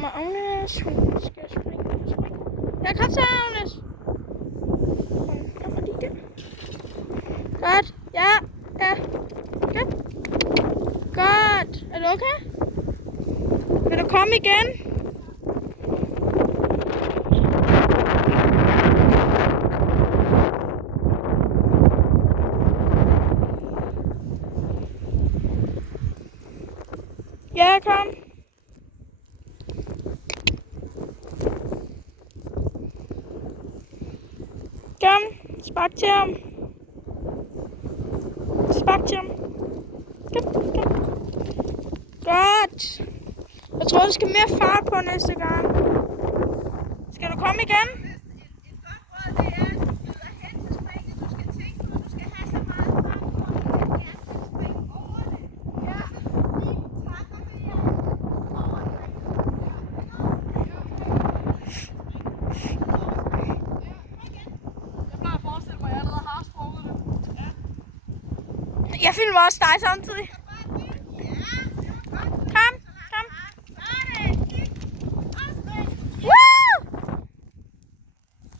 kommer Agnes. Hun skal springe. Jeg kan tage Agnes. Hun kommer lige der. Godt. Ja. Godt. Godt. Er du okay? Vil du komme igen? Ja, kom. Kom. Spark til ham. Spark til ham. Kom. Godt. Jeg tror, du skal mere fart på næste gang. Skal du komme igen? Et godt råd, det er, at du byder hen til springet. Du skal tænke på, at du skal have så meget fart på, at du kan springe over det. Ja, så lige takker vi jer over det. Jeg plejer at forestille mig, at jeg allerede har sprunget det. Jeg filmer også dig samtidig. Kom. Woo!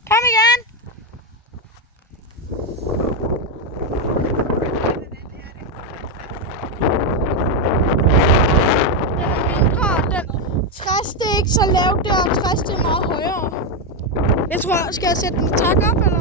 Kom igen. Den er mindre. Den 60 det er ikke så lavt der, og 60 det er meget højere. Jeg tror, skal jeg sætte den tak op eller?